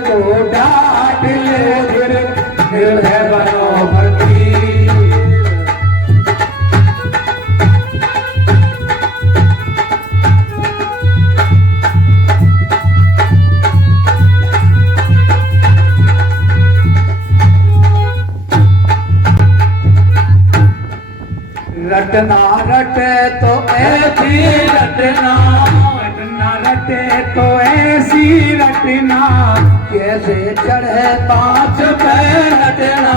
को डांट ले निर्भय बनो फकीर। रटना रटे तो ऐसी रटना, रटना रटे तो ऐसी रटना, जैसे चढ़े पांच पे नटना,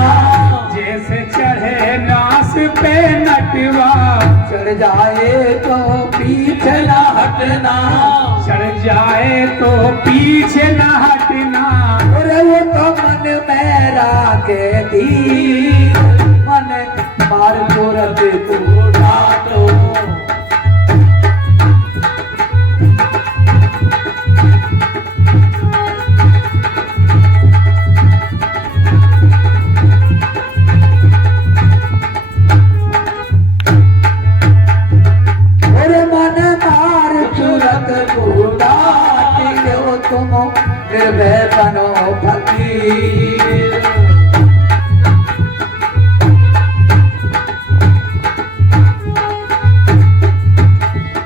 जैसे चढ़े नास पे नटवा, चढ़ जाए तो पीछे न हटना, चढ़ जाए तो पीछे न हटना। अरे वो तो मन मेरा के दी, मन मार तुरंत तू डांटो। अरे मन मार तुरंत तू डांटो, तुम निर्भय बनो फकीर।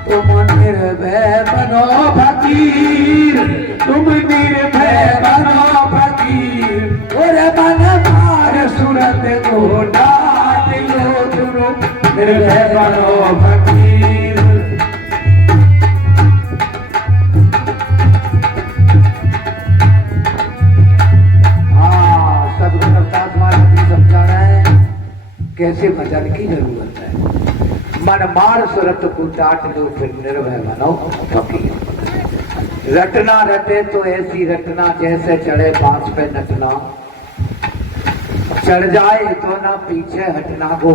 तुम निर्भय बनो फकीर। और मन मार सूरत को डांट लो, तुम निर्भय बनो फकीर। हाँ, सदगुरु अवतार महाराज जी समझा रहे हैं कैसे भजन की जरूरत है। मन मार सूरत को डांट लो, फिर निर्भय बनो फकीर। रटना रटे तो ऐसी रटना, जैसे चढ़े बांस पे नटना, चढ़ जाए तो ना पीछे हटना। को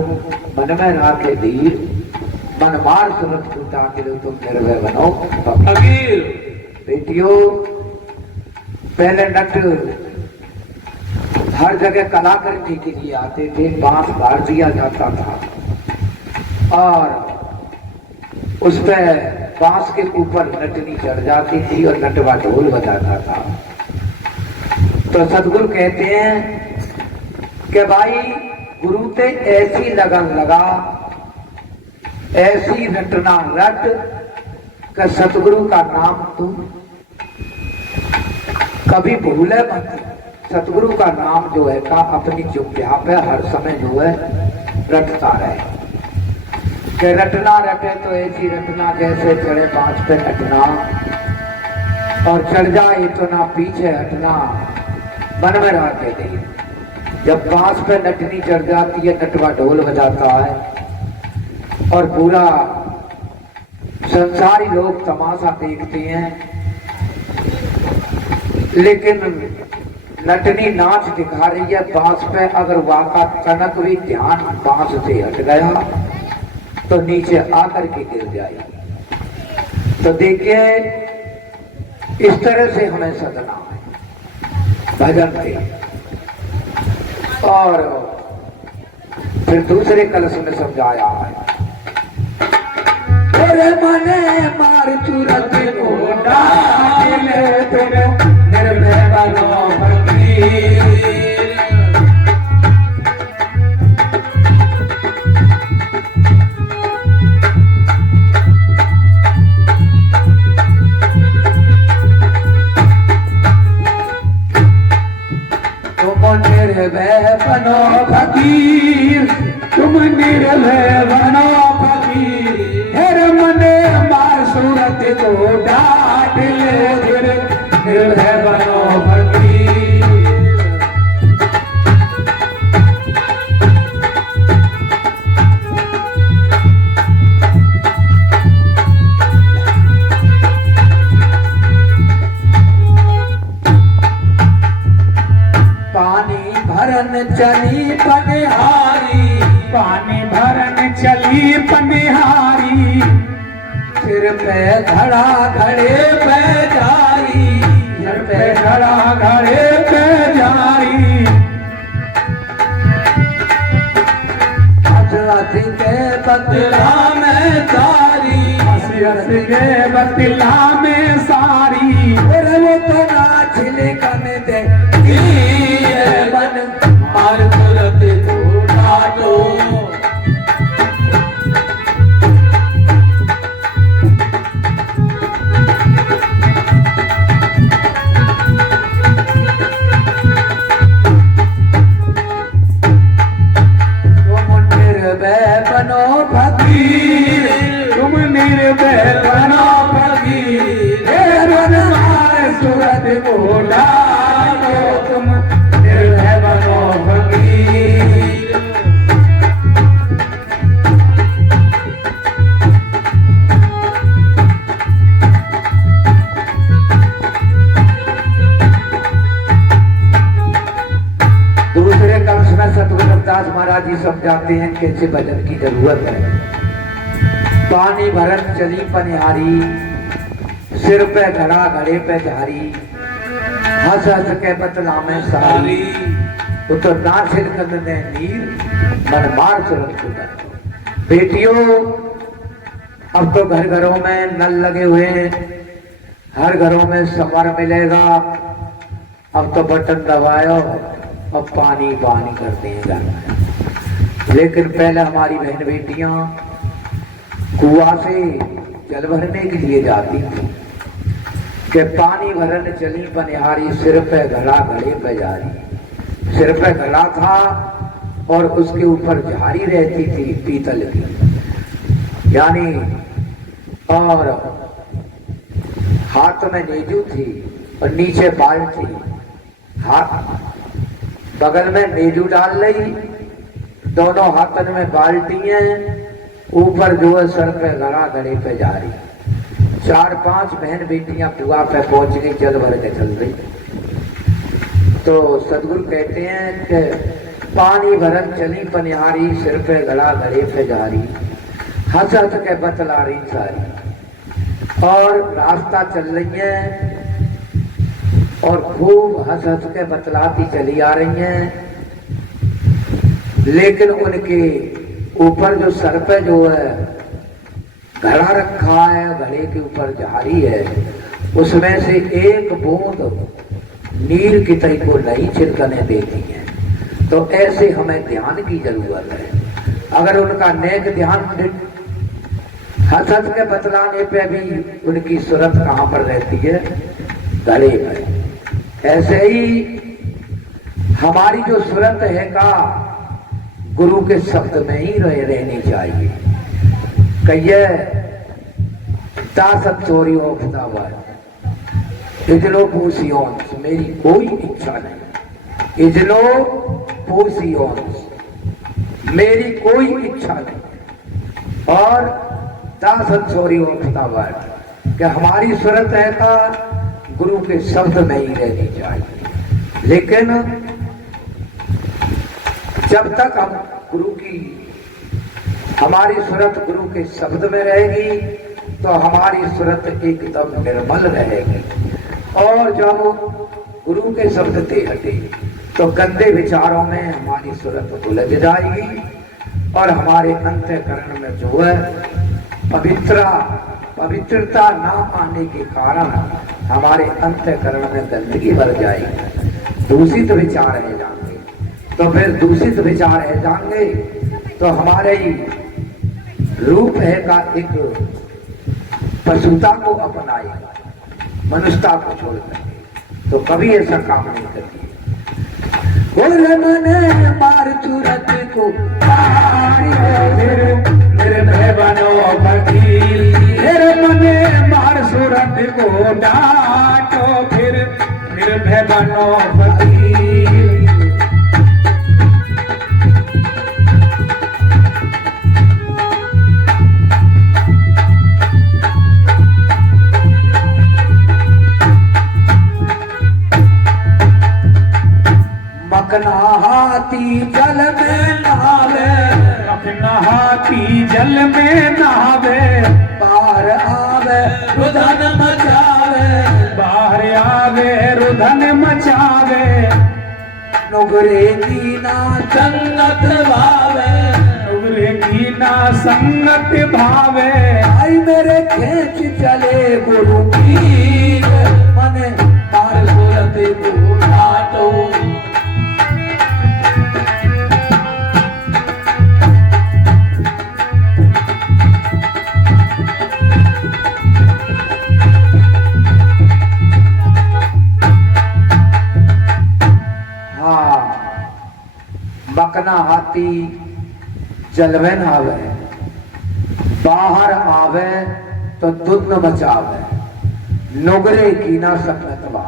मन में राखे धीर, मन मार सूरत को डांट लो, तुम निर्भय बनो फकीर। बेटियों, पहले नट हर जगह कलाकृति के लिए आते थे, बांस गाड़ दिया जाता था और उस पर बांस के ऊपर नटनी चढ़ जाती थी और नटवा ढोल बजाता था। तो सदगुरु कहते हैं कि भाई गुरु ते ऐसी लगन लगा, ऐसी रटना रट कि सतगुरु का नाम तुम कभी भूले मत। सतगुरु का नाम जो है का अपनी जिह्वा पे हर समय जो है रटता रहे। कि रटना रटे तो ऐसी रटना, जैसे चढ़े बांस पे नटना, और चढ़ जाए तो ना पीछे हटना। मन में रखे नहीं, जब बांस पे नटनी चढ़ जाती है, नटवा ढोल बजाता है और पूरा संसारी लोग तमाशा देखते हैं, लेकिन नटनी नाच दिखा रही है बांस पे। अगर वाका तनक भी ध्यान बांस से हट गया तो नीचे आकर के गिर जाए। तो देखिए, इस तरह से हमें सजना है भजन के। और फिर दूसरे कलश में समझाया है, मने मार तुरंत को डांट ले, तुम निर्भय बनो फकीर। निर्भय बनो फकीर, तुम निर्भय बनो फकीर। हर मने मार सूरत को डांट ले, निर्भय बनो फकीर। चली पनिहारी, पानी भरन चली पनिहारी, सिर पे घड़ा घड़े पे जारी, सिर पे घड़ा घड़े पे जारी। हसरत के बदला में सारी, हसरत के बदला में सारी। वो तो नाच लिखन सूरत को डालो तुम निर्भय बनो फकीर। दूसरे कंश में सतगुरु रविदास महाराज जी समझाते हैं कैसे भजन की जरूरत है। पानी भरन चली पनिहारी, सिर पे घड़ा घड़े पे झारी, हंस हंस के बतला में सारी, उतर ना छिड़कन ने नीर, मन मार सुरत उतर। बेटियों, अब तो घर घरों में नल लगे हुए हैं, हर घरों में समर मिलेगा। अब तो बटन दबायो और पानी पानी कर देगा। लेकिन पहले हमारी बहन बेटियां कुआं से जल भरने के लिए जाती थी कि पानी भरन चली पनिहारी, सिर पे घड़ा घड़े पे जारी। सिर पे घड़ा था और उसके ऊपर झारी रहती थी पीतल की, यानी, और हाथ में नेजू थी और नीचे बाल्टी। हाथ बगल में नेजू डाल ली, दोनों हाथन में बाल्टियां, ऊपर जो है सर पे घड़ा घड़े पे जारी। 4-5 बहन बेटियां कुआं पे पहुंच गई, जल भर के चल रही। तो सदगुरु कहते हैं कि पानी भरन चली पनिहारी, सिर पे घड़ा घड़े पे जारी, हंस हंस के बतला रही सारी। और रास्ता चल रही है और खूब हंस हंस के बतलाती चली आ रही हैं। लेकिन उनके ऊपर जो सर पे जो है घड़ा रखा है, घड़े के ऊपर झारी है, उसमें से एक बूंद नीर की तरी को नहीं छिड़कने देती है। तो ऐसे हमें ध्यान की जरूरत है। अगर उनका नेक ध्यान हंस हंस के बतलाने पे भी उनकी सूरत कहाँ पर रहती है? घड़े पर। ऐसे ही हमारी जो सूरत है का गुरु के शब्द में ही रहनी चाहिए। कहिए तासत चोरी होता हुआ इजलो पूसियों, मेरी कोई इच्छा नहीं। इजलो पूसियों, मेरी कोई इच्छा नहीं। और तासत चोरी होता हुआ कि हमारी सूरत है का गुरु के शब्द में ही रहनी चाहिए। लेकिन जब तक हम गुरु की हमारी सूरत गुरु के शब्द में रहेगी तो हमारी सूरत एकदम निर्मल रहेगी। और जब गुरु के शब्द से हटे तो गंदे विचारों में हमारी सूरत उलझ जाएगी और हमारे अंतःकरण में जो है पवित्रता ना आने के कारण हमारे अंतःकरण में गंदगी भर जाएगी, दूषित विचार रह जाएंगे। तो फिर दूषित विचार रह जाएंगे तो हमारे ही रूप है का एक पशुता को अपनाएगा, मनुष्यता को छोड़ करके। तो कभी ऐसा काम नहीं करती। बोले मने मार सूरत को निर्भय बनो फकीर, मेरे मने मार सूरत को डांटो फिर निर्भय बनो फकीर। मकना हाथी जल में नहावे, मकना हाथी जल में नहावे, बाहर आवे रुदन मचावे, बाहर आवे रुदन मचावे, नुगरे की ना संगत भावे, नुगरे की ना संगत भावे। आई मेरे खेच चले गुरु की मने मार सूरत को डांटो। मकना हाथी जल में आवे, बाहर आवे तो धुन मचावे, नुगरे की ना संगत भावे।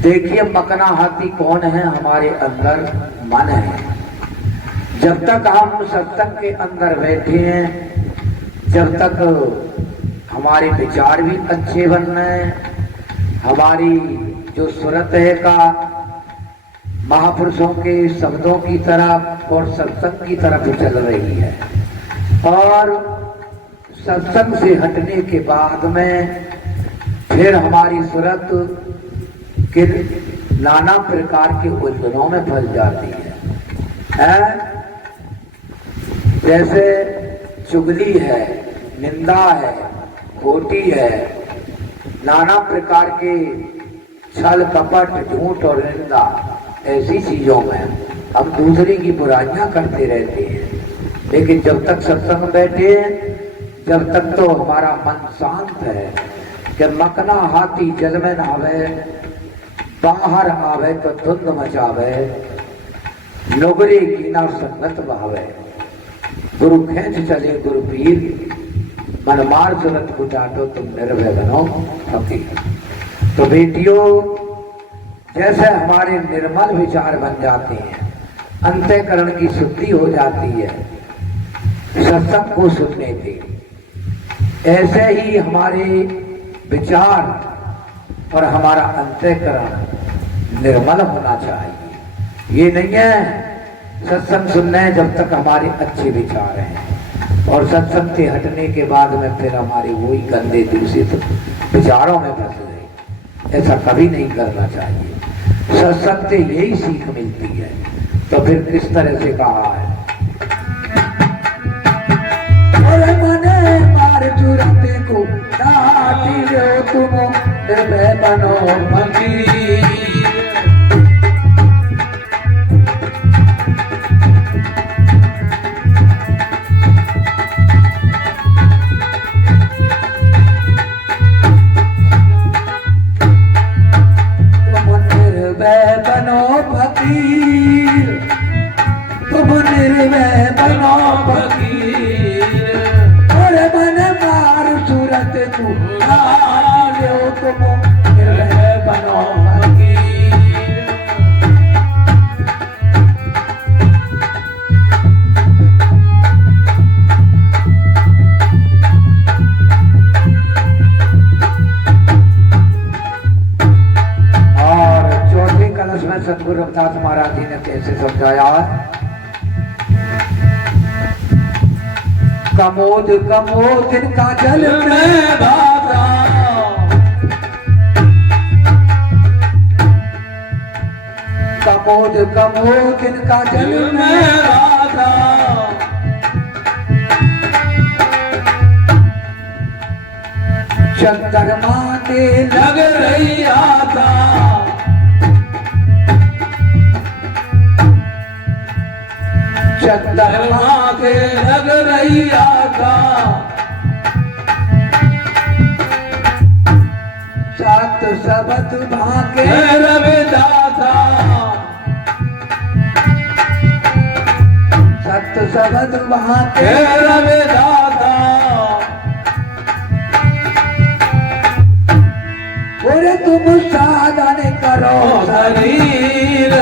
देखिए मकना हाथी कौन है? हमारे अंदर मन है। जब तक हम सत्संग के अंदर बैठे हैं, जब तक हमारे विचार भी अच्छे बन रहे हैं, हमारी जो सूरत है का महापुरुषों के शब्दों की तरफ और सत्संग की तरफ चल रही है, और सत्संग से हटने के बाद में फिर हमारी सूरत के नाना प्रकार के उलझनों में फंस जाती है? जैसे चुगली है, निंदा है, खोटी है, नाना प्रकार के छल कपट झूठ और निंदा, ऐसी चीजों में हम दूसरे की बुराइयां करते रहते हैं। लेकिन जब तक सत्संग बैठे हैं, जब तक तो हमारा मन शांत है कि मकना हाथी जल में नहावे, बाहर आवे तो धुंध मचावे, नौकरी की ना संगत बहावे, गुरु खेच चले गुरु पीर, मन मार सूरत को डांटो तुम निर्भय बनो फकीर। तो बेटियों, जैसे हमारे निर्मल विचार बन जाते हैं, अंतःकरण की शुद्धि हो जाती है सत्संग को सुनने से, ऐसे ही हमारे विचार और हमारा अंतःकरण निर्मल होना चाहिए। ये नहीं है सत्संग सुनना है जब तक हमारे अच्छे विचार हैं, और सत्संग से हटने के बाद में फिर हमारे वही गंदे दूषित विचारों में फंस गए। ऐसा कभी नहीं करना चाहिए। सत्संग से यही सीख मिलती है। तो फिर किस तरह से कहा है? और मने मार चुराते को डांटी लो तुम, निर्भय बनो फकीर। तुम निर्भय बनो फकीर, और मन मार सूरत को डालो तुम, निर्भय बनो फकीर। और चौथे कलश में सतगुरु रविदास महाराज जी ने कैसे समझाया है? कमोद कमोद का जल में भागा, कमोद कमोद का जल में भागा, चंद्रमा के लग रही आता, चंद्रमा के लग रही आगा, सात सबद भागे रविदासा, सत सबद भागे रविदासा, बोले तुम साधन करो शरीर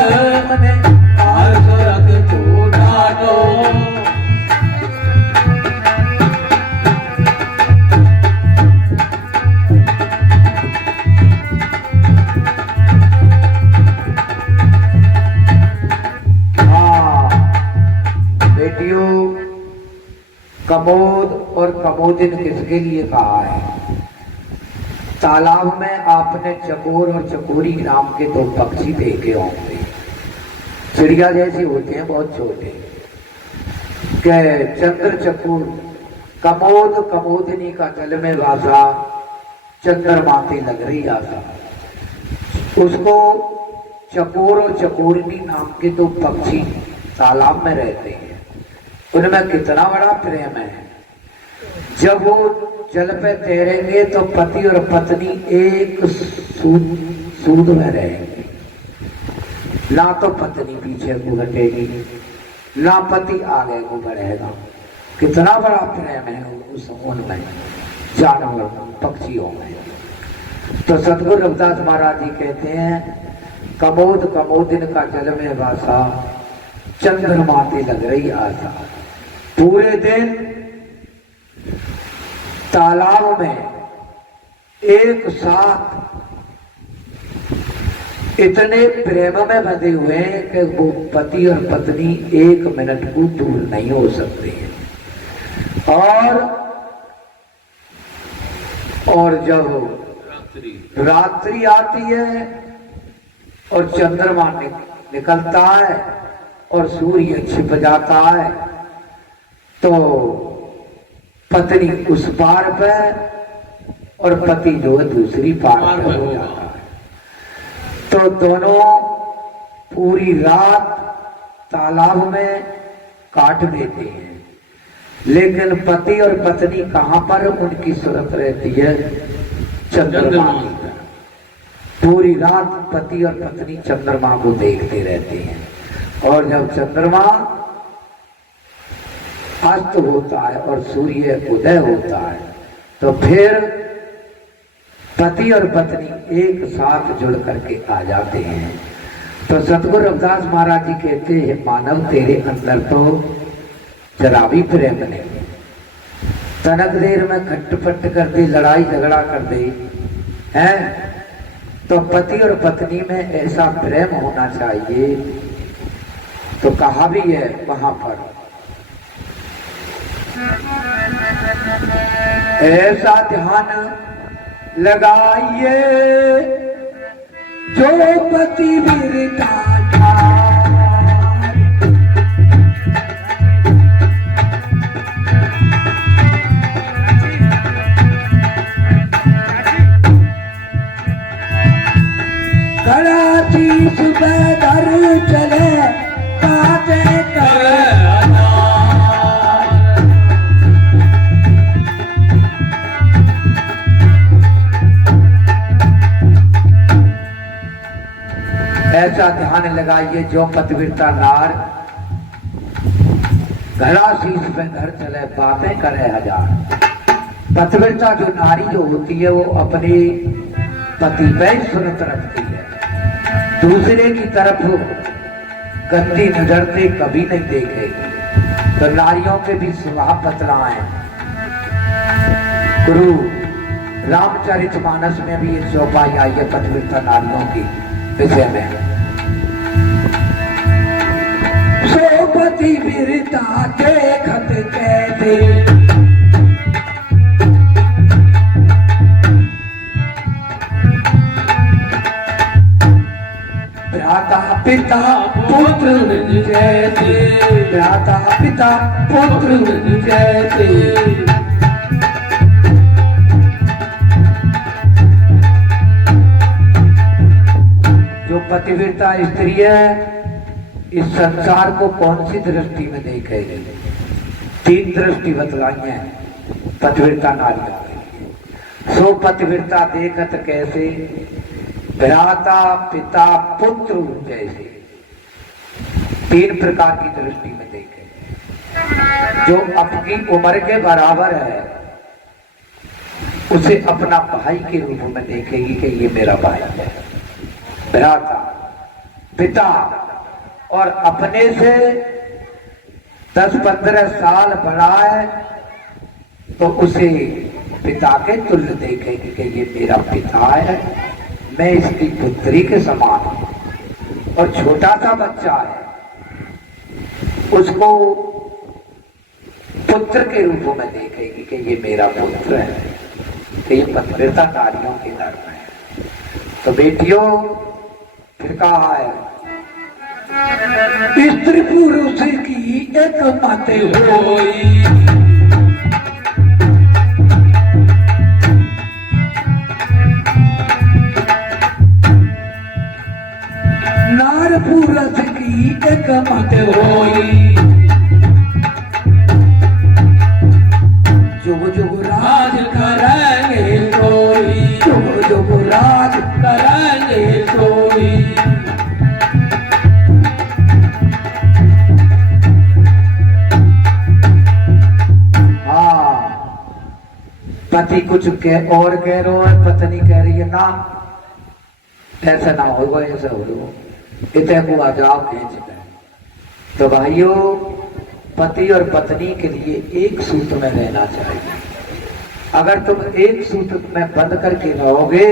मने मार सूरत को डालो। बेटियों, कमोद और कमोदिन किसके लिए कहा है? तालाब में आपने चकोर और चकोरी नाम के दो पक्षी देखे होंगे, चिड़िया जैसे होते हैं, बहुत छोटे, के चंद्र चकोर। कमोद कमोदिनी का जल में वासा, चंद्रमा पे लग रही आशा। उसको चकोर और चकोरिनी नाम के दो पक्षी तालाब में रहते हैं, उनमें कितना बड़ा प्रेम है। जब वो जल पे तैरेंगे तो पति और पत्नी एक सूद में रहेंगे, ना तो पत्नी पीछे को हटेगी, ना पति आगे को बढ़ेगा। कितना बड़ा प्रेम है उस उनमें, जानवर पक्षियों में। तो सतगुरु रविदास महाराज जी कहते हैं कमोद कमोदिन का जल में वासा, चंद्रमा से लग रही आशा। पूरे दिन तालाब में एक साथ इतने प्रेम में बंधे हुए हैं कि वो पति और पत्नी एक मिनट को दूर नहीं हो सकते हैं। और जब रात्रि आती है और चंद्रमा निकलता है और सूर्य छिप जाता है, तो पत्नी उस पार पे और पति जो है दूसरी पार पे हो जाता है। तो दोनों पूरी रात तालाब में काट देते हैं, लेकिन पति और पत्नी कहां पर उनकी सूरत रहती है? चंद्रमा की तरफ। पूरी रात पति और पत्नी चंद्रमा को देखते रहते हैं, और जब चंद्रमा अस्त होता है और सूर्य उदय होता है, तो फिर पति और पत्नी एक साथ जुड़ करके आ जाते हैं। तो सतगुरु रविदास महाराज जी कहते हैं, मानव तेरे अंदर तो जरा भी प्रेम नहीं, तनक देर में खटपट कर दे, लड़ाई झगड़ा कर दे हैं, तो पति और पत्नी में ऐसा प्रेम होना चाहिए। तो कहा भी है वहां पर, ऐसा ध्यान लगाइए जो पति वीरता कराची सुबह दर चले बातें करे। ऐसा ध्यान लगाइए जो पतिव्रता नार घड़ा शीश पे घर चले बातें करे हजार। पतिव्रता जो नारी जो होती है वो अपने पति पे सुरत रखती है, दूसरे की तरफ गंदी नजर से कभी नहीं देखेगी। तो नारियों के भी स्वभाव बतलाएं। गुरु रामचरितमानस में भी एक चौपाई आई है पतिव्रता नारियों की विषय में। सोपति वीरता देखत कैसे, भ्राता पिता पुत्र जैसे, भ्राता पिता पुत्र जैसे। जो पतिव्रता स्त्री है इस संसार को कौन सी दृष्टि में देखेगी? तीन दृष्टि बतलाई है पतिव्रता नारियों के लिए। सो पतिव्रता देखत कैसे, भ्राता पिता पुत्र जैसे। तीन प्रकार की दृष्टि में देखे। जो अपनी उम्र के बराबर है उसे अपना भाई के रूप में देखेगी कि ये मेरा भाई है। भ्राता पिता, और अपने से 10-15 साल बड़ा है तो उसे पिता के तुल्य देखेगी कि ये मेरा पिता है, मैं इसकी पुत्री के समान हूं। और छोटा सा बच्चा है उसको पुत्र के रूप में देखेगी कि ये मेरा पुत्र है। तो ये पतिव्रता नारियों के धर्म है। तो बेटियों फिर कहा है, स्त्री पुरुष की एक मत होई, नार पुरुष की एक मत होई, जुग जुग राज करेंगे कोई, जुग जुग राज करेंगे कोई। पति कुछ और कह रहा है, पत्नी कह रही है ना, ऐसा ना होगा, ऐसा हो इतने को आजाब खींच गए। तो भाइयों, पति और पत्नी के लिए एक सूत्र में रहना चाहिए। अगर तुम एक सूत्र में बंद करके रहोगे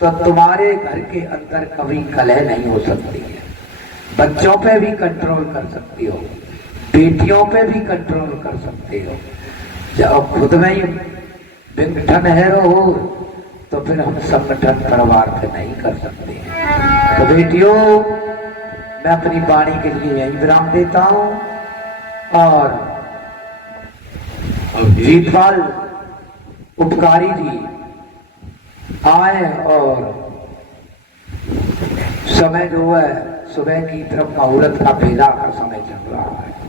तो तुम्हारे घर के अंदर कभी कलह नहीं हो सकती है। बच्चों पे भी कंट्रोल कर सकती हो, बेटियों पे भी कंट्रोल कर सकते हो। जब खुद में ही विघटन है हो तो फिर हम संगठन परिवार पे नहीं कर सकते हैं। तो बेटियों, मैं अपनी वाणी के लिए यही विराम देता हूं और जीतपाल उपकारी जी आए और समय जो है सुबह की तरफ मुहूर्त का बेला का समय चल रहा है।